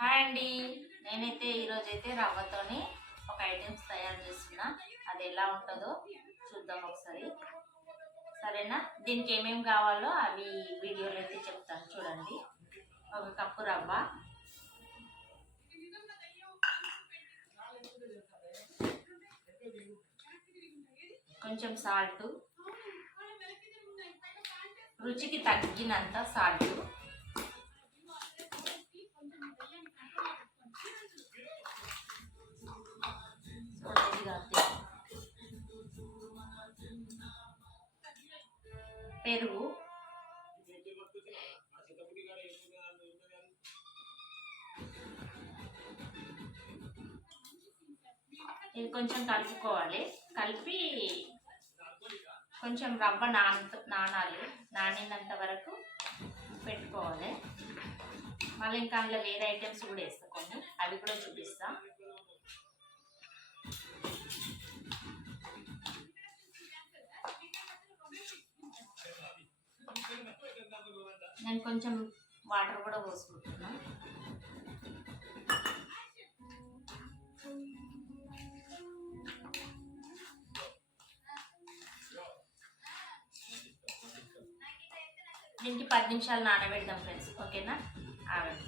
Hi అండి. నేనైతే ఈరోజు అయితే రవ్వతోని ఒక ఐటమ్స్ తయారు చేస్తున్నా. అది ఎలా ఉంటుందో చూద్దాం ఒకసారి. సరేనా? దీనికి ఏమేమి కావాలో అవి వీడియోలో అయితే చెప్తాను. చూడండి. ఒక కప్పు రవ్వ. కొంచెం సాల్ట్. రుచికి తగ్గినంత సాల్ట్. పెరుగు. ఇది కొంచెం కలుపుకోవాలి. కలిపి కొంచెం రవ్వ నాన నానాలి. నానినంత వరకు పెట్టుకోవాలి. మళ్ళీ ఇంకా అందులో వేరే ఐటమ్స్ కూడా వేస్తాం కొన్ని అవి కూడా చూపిస్తాం. నేను కొంచెం వాటర్ కూడా పోసుకుంటున్నా. దీనికి పది నిమిషాలు నానబెడదాం ఫ్రెండ్స్ ఓకేనా? ఆగండి.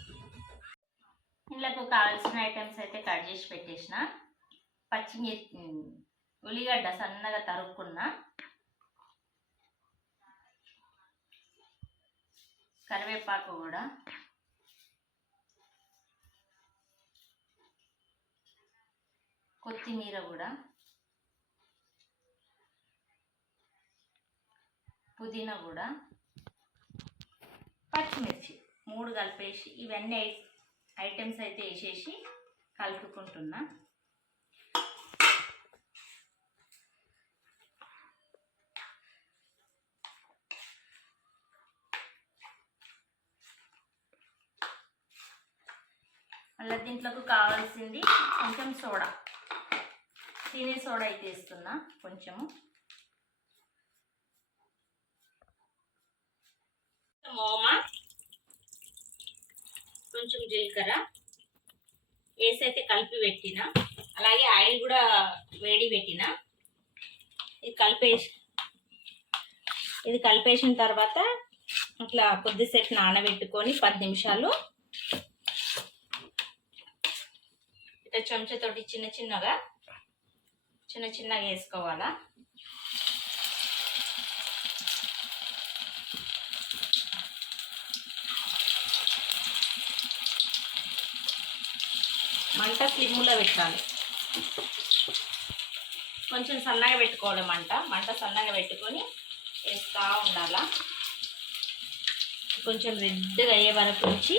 ఇందులోకి కావాల్సిన ఐటమ్స్ అయితే కట్ చేసి పెట్టేసిన. పచ్చిమిర్చి ఉల్లిగడ్డ సన్నగా తరుక్కున్నా. కరివేపాకు కూడా. కొత్తిమీర కూడా. పుదీనా కూడా. పచ్చిమిర్చి మూడు కలిపేసి ఇవన్నీ ఐ ఐటమ్స్ అయితే వేసేసి కలుపుకుంటున్నా. మళ్ళీ దీంట్లోకి కావాల్సింది కొంచెం సోడా. తినే సోడా అయితే వేస్తున్నా కొంచెము. మోమ. కొంచెం జీలకర్ర. వేసి అయితే కలిపి పెట్టిన. అలాగే ఆయిల్ కూడా వేడి పెట్టిన. ఇది కలిపేసి ఇది కలిపేసిన తర్వాత అట్లా కొద్దిసేపు నానబెట్టుకొని పది నిమిషాలు చెంచాతోటి చిన్న చిన్నగా చిన్న చిన్నగా వేసుకోవాలా? మంట స్లిమ్లో పెట్టాలి. కొంచెం సన్నగా పెట్టుకోవాలి మంట. మంట సన్నగా పెట్టుకొని వేస్తూ ఉండాలా? కొంచెం రెడ్గా అయ్యే వరకు ఉంచి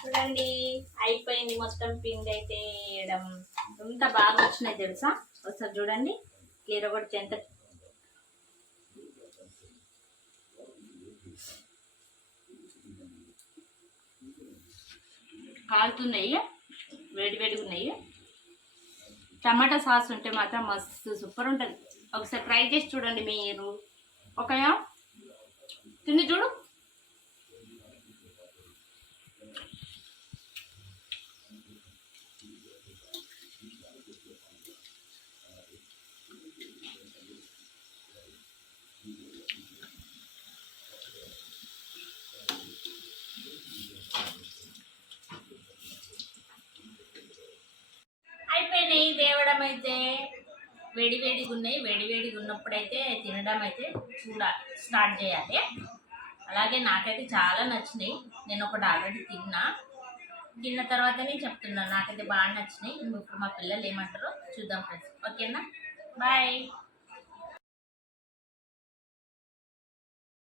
చూడండి అయిపోయింది మొత్తం పిండి అయితే వేయడం. ఎంత బాగా వచ్చినాయి తెలుసా? ఒకసారి చూడండి క్లియర్ ఒకటి ఎంత కాలుతున్నాయి వేడి వేడిగా ఉన్నాయి. టమాటా సాస్ ఉంటే మాత్రం మస్తు సూపర్ ఉంటుంది. ఒకసారి ట్రై చేసి చూడండి మీరు. ఓకేయా తిని చూడు. అయితే వేడి వేడిగా ఉన్నాయి వేడి వేడిగా ఉన్నప్పుడైతే తినడం అయితే చూడ స్టార్ట్ చేయాలి. అలాగే నాకైతే చాలా నచ్చినాయి. నేను ఒకటి ఆల్రెడీ తిన్నా. తిన్న తర్వాత నేను చెప్తున్నాను నాకైతే బాగా నచ్చినాయి. ఇప్పుడు మా పిల్లలు ఏమంటారో చూద్దాం ఫ్రెండ్స్. ఓకేనా? బాయ్.